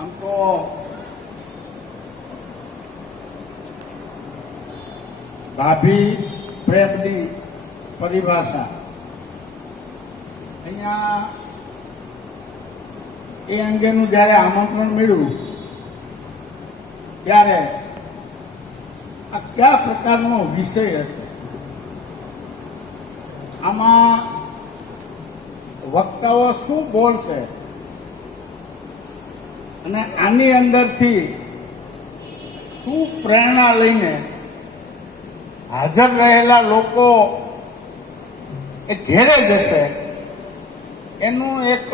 આમ તો ભાભી પ્રેમની પરિભાષા અહીંયા એ અંગેનું જ્યારે આમંત્રણ મળ્યું ત્યારે આ કયા પ્રકારનો વિષય હશે, આમાં વક્તાઓ શું બોલશે અને આની અંદરથી શું પ્રેરણા લઈને હાજર રહેલા લોકો એ ઘેરે જશે, એનું એક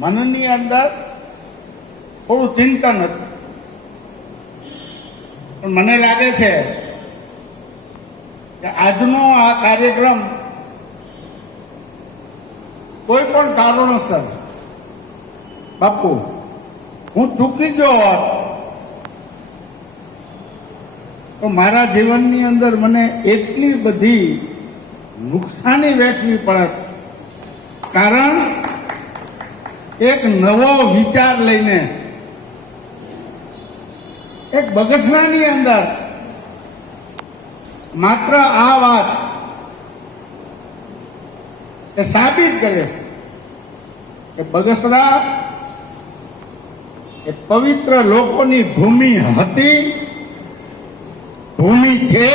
મનની અંદર થોડું ચિંતન હતું. પણ મને લાગે છે કે આજનો આ કાર્યક્રમ કોઈ પણ કારણોસર બાપુ હું ચૂકી ગયો હોત તો મારા જીવનની અંદર મને એટલી બધી નુકસાની વેઠવી પડત. કારણ એક નવો વિચાર લઈને એક બગસરાની અંદર માત્ર આ વાત એ સાબિત કરે છે કે બગસરા એ પવિત્ર લોકોની ભૂમિ હતી, ભૂમિ છે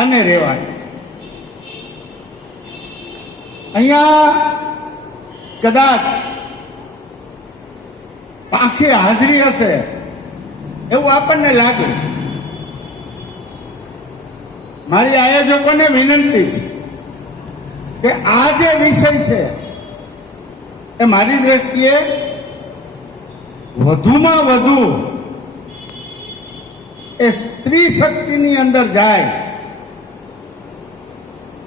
અને રહેવાની. અહીંયા કદાચ પાંખી હાજરી હશે એવું આપણને લાગે. મારી આયોજકોને વિનંતી છે કે આ જે વિષય છે એ મારી દ્રષ્ટિએ વધુમાં વધુ એ સ્ત્રી શક્તિની અંદર જાય.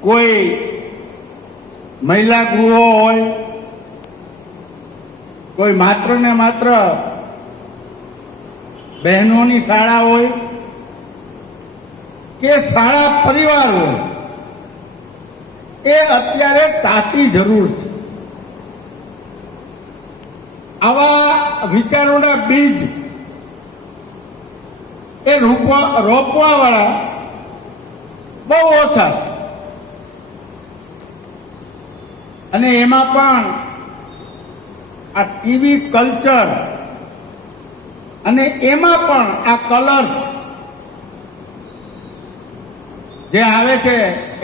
કોઈ મહિલા ગૃહો હોય, કોઈ માત્ર ને માત્ર બહેનોની શાળા હોય કે શાળા પરિવાર હોય, એ અત્યારે તાતી જરૂર છે. આવા વિચારોના બીજ એ રોપવા વાળા બહુ ઓછા, અને એમાં પણ આ ટીવી કલ્ચર અને એમાં પણ આ કલર્સ જે આવે છે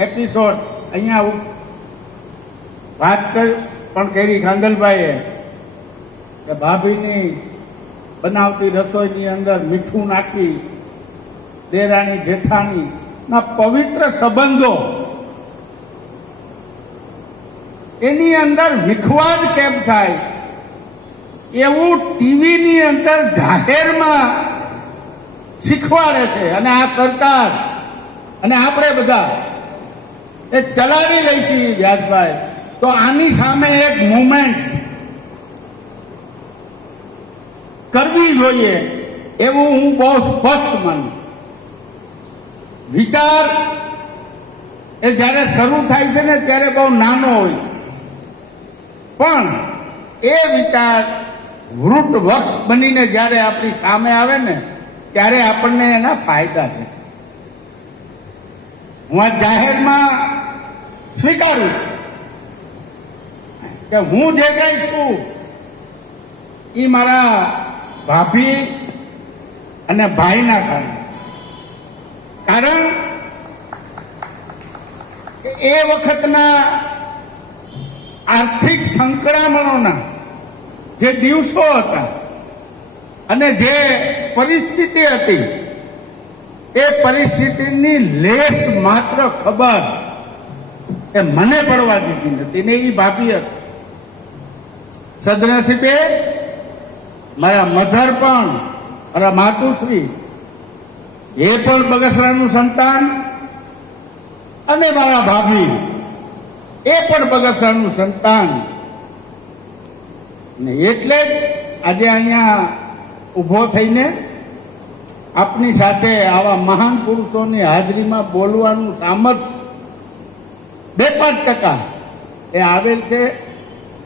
એપિસોડ, અહીંયા વાત પણ કરી ખાંડલભાઈએ કે ભાભીની બનાવતી રસોઈની અંદર મીઠું નાખી દેરાણી જેઠાણી ના પવિત્ર સંબંધો એની અંદર વિખવાદ કેમ થાય એવું ટીવીની અંદર જાહેરમાં શીખવાડે છે. અને આ સરકાર અને આપણે બધા એ ચલાવી રહી છીએ વ્યાસભાઈ. તો આની સામે એક મુવમેન્ટ કરવી જોઈએ એવું હું બહુ સ્પષ્ટ માનું. વિચાર એ જ્યારે શરૂ થાય છે ને ત્યારે બહુ નાનો હોય છે, પણ એ વિચાર વૃક્ષ વૃક્ષ બનીને જ્યારે આપણી સામે આવે ને ત્યારે આપણને એના ફાયદા થાય. હું આ જાહેરમાં સ્વીકારું કે હું જે કઈ છું એ મારા ભાભી અને ભાઈના કારણે. કારણ કે એ વખતના આર્થિક સંકળામણોના જે દિવસો હતા અને જે પરિસ્થિતિ હતી એ પરિસ્થિતિની લેશ માત્ર ખબર એ મને પડવા દીધી નથી ને એ ભાભી હતી. સદનસીબે મારા મધર પણ, મારા માતુશ્રી એ પણ બગસરાનું સંતાન અને મારા ભાભી એ પણ બગસરાનું સંતાન. ને એટલે જ આજે અહીંયા ઊભો થઈને આપની સાથે આવા મહાન પુરુષોની હાજરીમાં બોલવાનું સામર્થ્ય 2-5% એ આવેલ છે.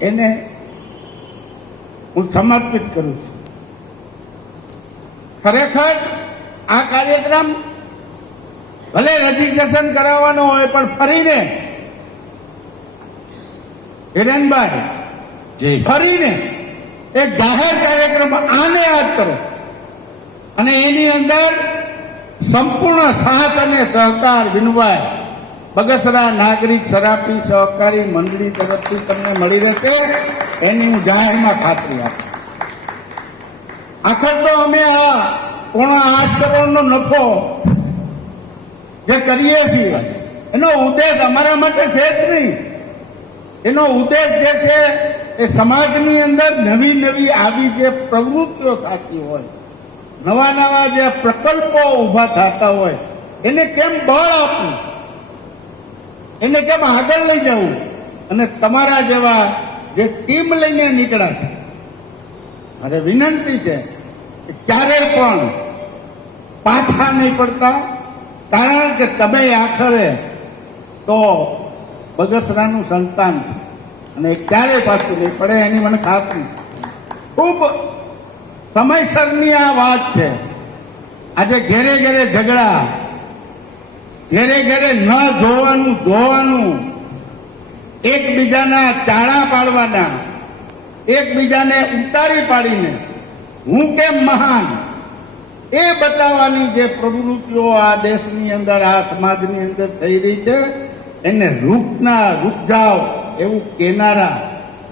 એને હું સમર્પિત કરું છું. ખરેખર આ કાર્યક્રમ ભલે રજીસ્ટ્રેશન કરાવવાનો હોય પણ ફરીને હિરેનભાઈ જી ફરીને એક જાહેર કાર્યક્રમ આને યાદ કરો અને એની અંદર સંપૂર્ણ સાથ અને સહકાર વિનુભાઈ બગસરા નાગરિક સરાફી સહકારી મંડળી તરફથી તમને મળી રહેશે એની હું જાહેરમાં ખાતરી આપું. આખર તો અમે આ 8.5 કરોડનો નફો જે કરીએ છીએ એનો ઉદ્દેશ અમારા માટે છે જ નહીં. એનો ઉદ્દેશ જે છે એ સમાજની અંદર નવી નવી આવી જે પ્રવૃત્તિઓ થતી હોય, નવા નવા જે પ્રકલ્પો ઉભા થતા હોય એને કેમ બળ આપવું, એને કેમ આગળ લઈ જવું. અને તમારા જેવા જે ટીમ લઈને નીકળ્યા છે, મારે વિનંતી છે કે ક્યારેય પણ પાછા નહીં પડતા, કારણ કે તમે આખરે તો બગસરાનું સંતાન છે અને ક્યારે પાછું નહીં પડે એની મને ખાતરી. ખૂબ સમયસરની આ વાત છે. આજે ઘેરે ઘેરે ઝઘડા, ઘેરે ઘેરે ન જોવાનું, એકબીજાના ચાળા પાડવાના, એકબીજાને ઉતારી પાડીને હું કેમ મહાન એ બતાવવાની જે પ્રવૃત્તિઓ આ દેશની અંદર, આ સમાજની અંદર થઈ રહી છે એને રૂક જાઓ એવું કેનારા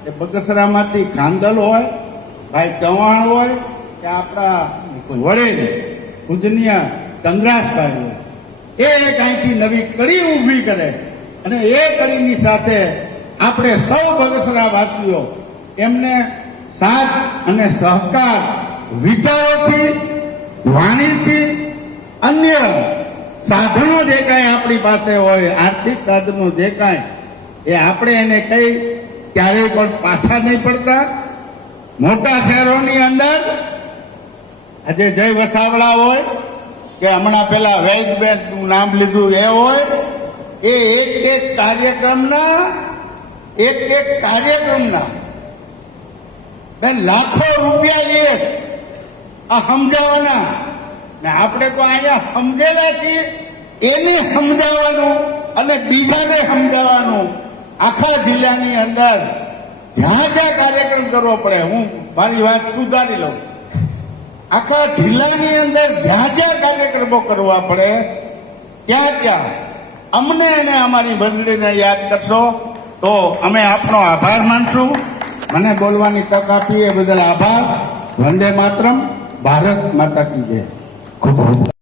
એ બગસરામાંથી ખાંદલ હોય, ભાઈ ચૌહાણ હોય કે આપણા વડે પૂજનીય ચંદ્રાસભાઈ હોય, એ એક અહીંથી નવી કડી ઊભી કરે અને એ કડીની સાથે આપણે સૌ બગસરાવાસીઓ એમને સાથ અને સહકાર વિચારોથી, વાણીથી, અન્ય સાધનો જે કાંઈ આપણી પાસે હોય, આર્થિક સાધનો જે કાંઈ, એ આપણે એને કઈ ક્યારેય પણ પાછા નહીં પડતા. મોટા શહેરોની અંદર આજે જય વસાવડા હોય કે હમણાં પેલા વેલ્થબેન્કનું નામ લીધું એ હોય, એ એક કાર્યક્રમના બેન લાખો રૂપિયા છે આ સમજાવવાના. ને આપણે તો અહીંયા સમજેલા છીએ, એને સમજાવવાનું અને બીજાને સમજાવવાનું. આખા જિલ્લાની અંદર જ્યાં જ્યાં કાર્યક્રમ કરવો પડે, હું મારી વાત સુધારી લઉં, આખા જિલ્લાની અંદર જ્યાં જ્યાં કાર્યક્રમો કરવા પડે ત્યાં અમને અને અમારી મંડળીને યાદ કરશો તો અમે આપનો આભાર માનશું. મને બોલવાની તક આપી એ બદલ આભાર. વંદે માતરમ. ભારત માતા કી જય. ખૂબ ખૂબ